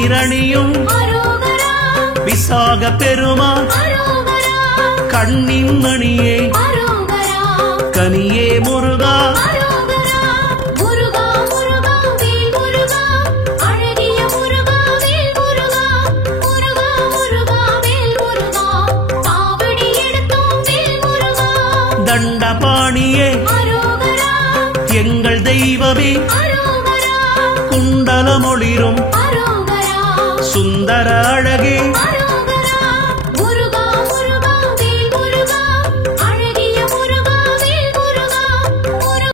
திருநீரணியும் விசாக பெருமான் கண்ணின் மணியே கனியே முருகா தண்டபாணியே எங்கள் தெய்வமே குண்டலமொளிரும் சுந்தர அழகே